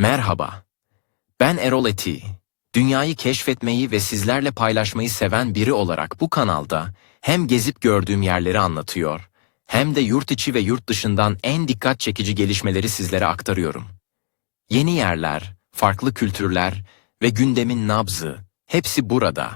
Merhaba. Ben Erol Eti. Dünyayı keşfetmeyi ve sizlerle paylaşmayı seven biri olarak bu kanalda hem gezip gördüğüm yerleri anlatıyor, hem de yurt içi ve yurt dışından en dikkat çekici gelişmeleri sizlere aktarıyorum. Yeni yerler, farklı kültürler ve gündemin nabzı hepsi burada.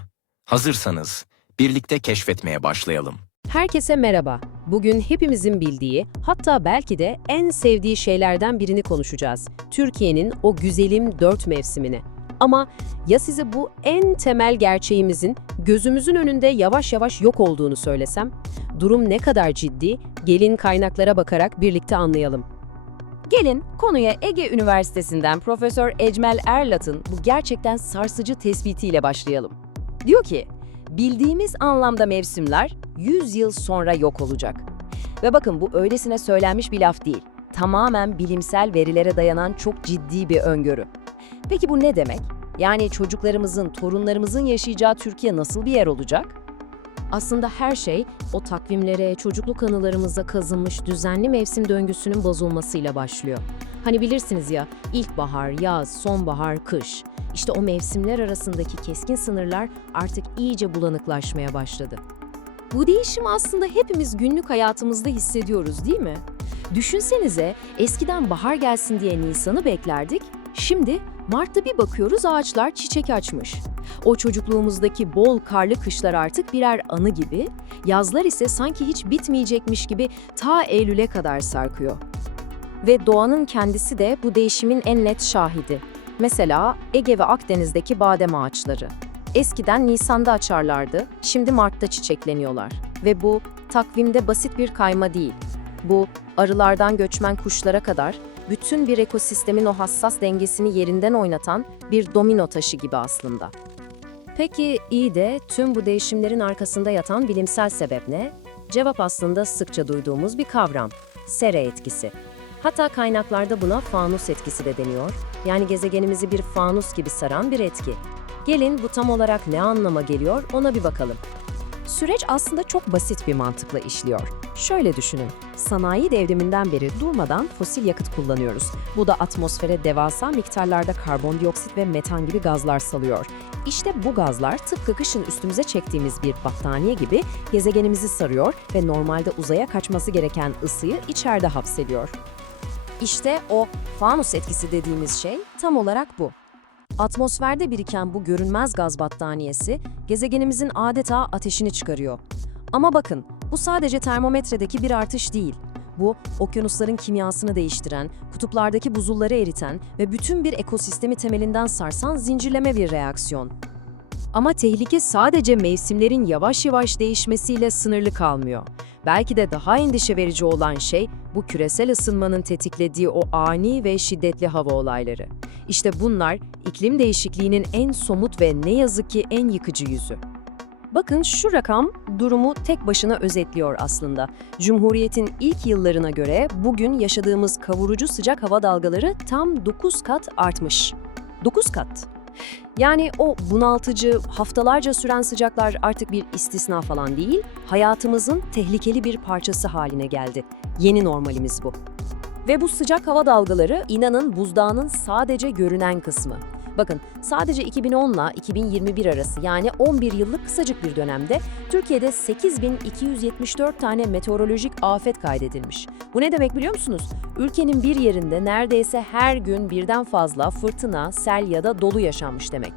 Hazırsanız birlikte keşfetmeye başlayalım. Herkese merhaba. Bugün hepimizin bildiği, hatta belki de en sevdiği şeylerden birini konuşacağız. Türkiye'nin o güzelim dört mevsimini. Ama ya size bu en temel gerçeğimizin gözümüzün önünde yavaş yavaş yok olduğunu söylesem? Durum ne kadar ciddi? Gelin kaynaklara bakarak birlikte anlayalım. Gelin konuya Ege Üniversitesi'nden Profesör Ecmel Erlat'ın bu gerçekten sarsıcı tespitiyle başlayalım. Diyor ki, bildiğimiz anlamda mevsimler 100 yıl sonra yok olacak. Ve bakın bu öylesine söylenmiş bir laf değil. Tamamen bilimsel verilere dayanan çok ciddi bir öngörü. Peki bu ne demek? Yani çocuklarımızın, torunlarımızın yaşayacağı Türkiye nasıl bir yer olacak? Aslında her şey o takvimlere, çocukluk anılarımıza kazınmış düzenli mevsim döngüsünün bozulmasıyla başlıyor. Hani bilirsiniz ya, ilkbahar, yaz, sonbahar, kış. İşte o mevsimler arasındaki keskin sınırlar artık iyice bulanıklaşmaya başladı. Bu değişimi aslında hepimiz günlük hayatımızda hissediyoruz değil mi? Düşünsenize eskiden bahar gelsin diye Nisan'ı beklerdik. Şimdi Mart'ta bir bakıyoruz ağaçlar çiçek açmış. O çocukluğumuzdaki bol karlı kışlar artık birer anı gibi, yazlar ise sanki hiç bitmeyecekmiş gibi ta Eylül'e kadar sarkıyor. Ve doğanın kendisi de bu değişimin en net şahidi. Mesela Ege ve Akdeniz'deki badem ağaçları. Eskiden Nisan'da açarlardı, şimdi Mart'ta çiçekleniyorlar. Ve bu takvimde basit bir kayma değil. Bu arılardan göçmen kuşlara kadar bütün bir ekosistemin o hassas dengesini yerinden oynatan bir domino taşı gibi aslında. Peki iyi de tüm bu değişimlerin arkasında yatan bilimsel sebep ne? Cevap aslında sıkça duyduğumuz bir kavram, sere etkisi. Hatta kaynaklarda buna fanus etkisi de deniyor. Yani gezegenimizi bir fanus gibi saran bir etki. Gelin bu tam olarak ne anlama geliyor ona bir bakalım. Süreç aslında çok basit bir mantıkla işliyor. Şöyle düşünün, sanayi devriminden beri durmadan fosil yakıt kullanıyoruz. Bu da atmosfere devasa miktarlarda karbondioksit ve metan gibi gazlar salıyor. İşte bu gazlar tıpkı kışın üstümüze çektiğimiz bir battaniye gibi gezegenimizi sarıyor ve normalde uzaya kaçması gereken ısıyı içeride hapsediyor. İşte o fanus etkisi dediğimiz şey tam olarak bu. Atmosferde biriken bu görünmez gaz battaniyesi gezegenimizin adeta ateşini çıkarıyor. Ama bakın, bu sadece termometredeki bir artış değil. Bu, okyanusların kimyasını değiştiren, kutuplardaki buzulları eriten ve bütün bir ekosistemi temelinden sarsan zincirleme bir reaksiyon. Ama tehlike sadece mevsimlerin yavaş yavaş değişmesiyle sınırlı kalmıyor. Belki de daha endişe verici olan şey bu küresel ısınmanın tetiklediği o ani ve şiddetli hava olayları. İşte bunlar iklim değişikliğinin en somut ve ne yazık ki en yıkıcı yüzü. Bakın şu rakam durumu tek başına özetliyor aslında. Cumhuriyet'in ilk yıllarına göre bugün yaşadığımız kavurucu sıcak hava dalgaları tam 9 kat artmış. 9 kat. Yani o bunaltıcı, haftalarca süren sıcaklar artık bir istisna falan değil, hayatımızın tehlikeli bir parçası haline geldi. Yeni normalimiz bu. Ve bu sıcak hava dalgaları inanın buzdağının sadece görünen kısmı. Bakın sadece 2010 ile 2021 arası yani 11 yıllık kısacık bir dönemde Türkiye'de 8274 tane meteorolojik afet kaydedilmiş. Bu ne demek biliyor musunuz? Ülkenin bir yerinde neredeyse her gün birden fazla fırtına, sel ya da dolu yaşanmış demek.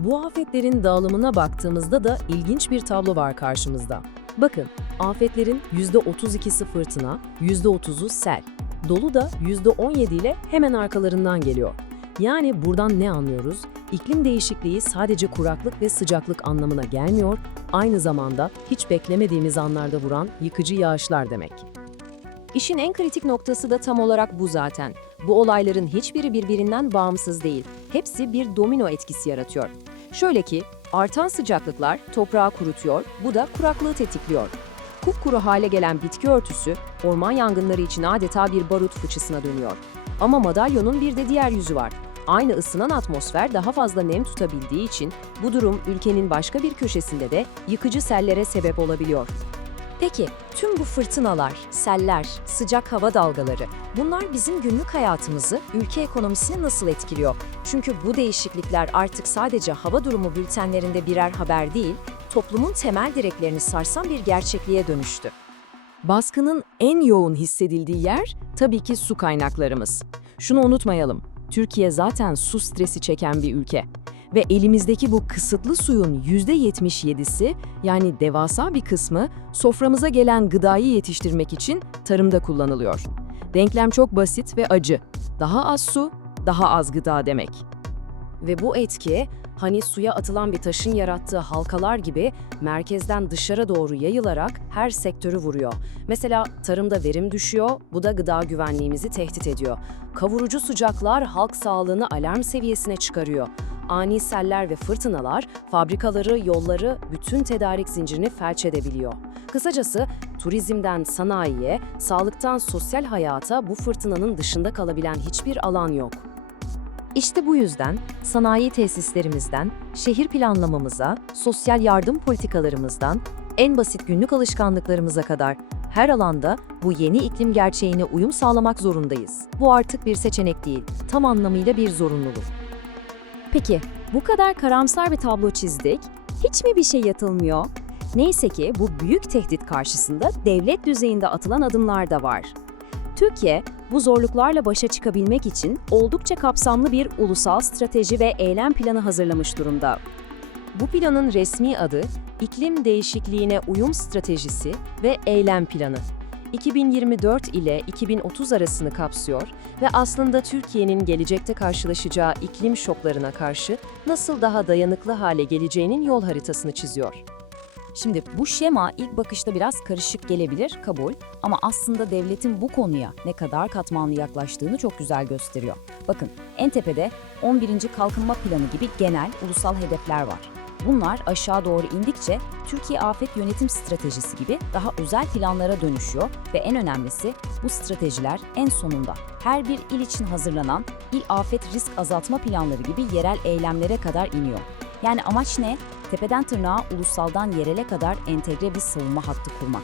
Bu afetlerin dağılımına baktığımızda da ilginç bir tablo var karşımızda. Bakın, afetlerin %32'si fırtına, %30'u sel. Dolu da %17 ile hemen arkalarından geliyor. Yani buradan ne anlıyoruz? İklim değişikliği sadece kuraklık ve sıcaklık anlamına gelmiyor, aynı zamanda hiç beklemediğimiz anlarda vuran yıkıcı yağışlar demek. İşin en kritik noktası da tam olarak bu zaten. Bu olayların hiçbiri birbirinden bağımsız değil. Hepsi bir domino etkisi yaratıyor. Şöyle ki, artan sıcaklıklar toprağı kurutuyor, bu da kuraklığı tetikliyor. Kupkuru hale gelen bitki örtüsü, orman yangınları için adeta bir barut fıçısına dönüyor. Ama madalyonun bir de diğer yüzü var. Aynı ısınan atmosfer daha fazla nem tutabildiği için bu durum ülkenin başka bir köşesinde de yıkıcı sellere sebep olabiliyor. Peki, tüm bu fırtınalar, seller, sıcak hava dalgaları, bunlar bizim günlük hayatımızı, ülke ekonomisini nasıl etkiliyor? Çünkü bu değişiklikler artık sadece hava durumu bültenlerinde birer haber değil, toplumun temel direklerini sarsan bir gerçekliğe dönüştü. Baskının en yoğun hissedildiği yer tabii ki su kaynaklarımız. Şunu unutmayalım, Türkiye zaten su stresi çeken bir ülke. Ve elimizdeki bu kısıtlı suyun %77'si yani devasa bir kısmı soframıza gelen gıdayı yetiştirmek için tarımda kullanılıyor. Denklem çok basit ve acı. Daha az su, daha az gıda demek. Ve bu etki hani suya atılan bir taşın yarattığı halkalar gibi merkezden dışarı doğru yayılarak her sektörü vuruyor. Mesela tarımda verim düşüyor, bu da gıda güvenliğimizi tehdit ediyor. Kavurucu sıcaklar halk sağlığını alarm seviyesine çıkarıyor. Ani seller ve fırtınalar fabrikaları, yolları, bütün tedarik zincirini felç edebiliyor. Kısacası turizmden sanayiye, sağlıktan sosyal hayata bu fırtınanın dışında kalabilen hiçbir alan yok. İşte bu yüzden sanayi tesislerimizden, şehir planlamamıza, sosyal yardım politikalarımızdan, en basit günlük alışkanlıklarımıza kadar her alanda bu yeni iklim gerçeğine uyum sağlamak zorundayız. Bu artık bir seçenek değil, tam anlamıyla bir zorunluluk. Peki, bu kadar karamsar bir tablo çizdik. Hiç mi bir şey yatılmıyor? Neyse ki bu büyük tehdit karşısında devlet düzeyinde atılan adımlar da var. Türkiye, bu zorluklarla başa çıkabilmek için oldukça kapsamlı bir ulusal strateji ve eylem planı hazırlamış durumda. Bu planın resmi adı İklim Değişikliğine Uyum Stratejisi ve Eylem Planı. 2024 ile 2030 arasını kapsıyor ve aslında Türkiye'nin gelecekte karşılaşacağı iklim şoklarına karşı nasıl daha dayanıklı hale geleceğinin yol haritasını çiziyor. Şimdi bu şema ilk bakışta biraz karışık gelebilir, kabul. Ama aslında devletin bu konuya ne kadar katmanlı yaklaştığını çok güzel gösteriyor. Bakın, en tepede 11. Kalkınma Planı gibi genel ulusal hedefler var. Bunlar aşağı doğru indikçe Türkiye Afet Yönetim Stratejisi gibi daha özel planlara dönüşüyor ve en önemlisi bu stratejiler en sonunda her bir il için hazırlanan il afet risk azaltma planları gibi yerel eylemlere kadar iniyor. Yani amaç ne? Tepeden tırnağa ulusaldan yerele kadar entegre bir savunma hattı kurmak.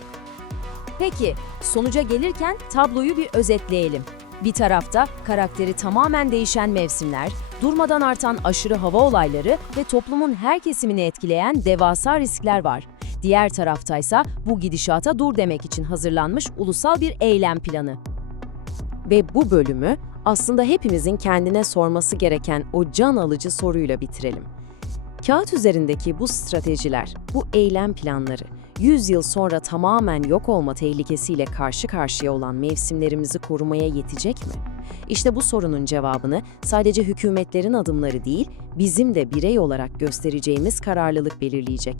Peki, sonuca gelirken tabloyu bir özetleyelim. Bir tarafta karakteri tamamen değişen mevsimler, durmadan artan aşırı hava olayları ve toplumun her kesimini etkileyen devasa riskler var. Diğer taraftaysa bu gidişata dur demek için hazırlanmış ulusal bir eylem planı. Ve bu bölümü aslında hepimizin kendine sorması gereken o can alıcı soruyla bitirelim. Kağıt üzerindeki bu stratejiler, bu eylem planları, 100 yıl sonra tamamen yok olma tehlikesiyle karşı karşıya olan mevsimlerimizi korumaya yetecek mi? İşte bu sorunun cevabını sadece hükümetlerin adımları değil, bizim de birey olarak göstereceğimiz kararlılık belirleyecek.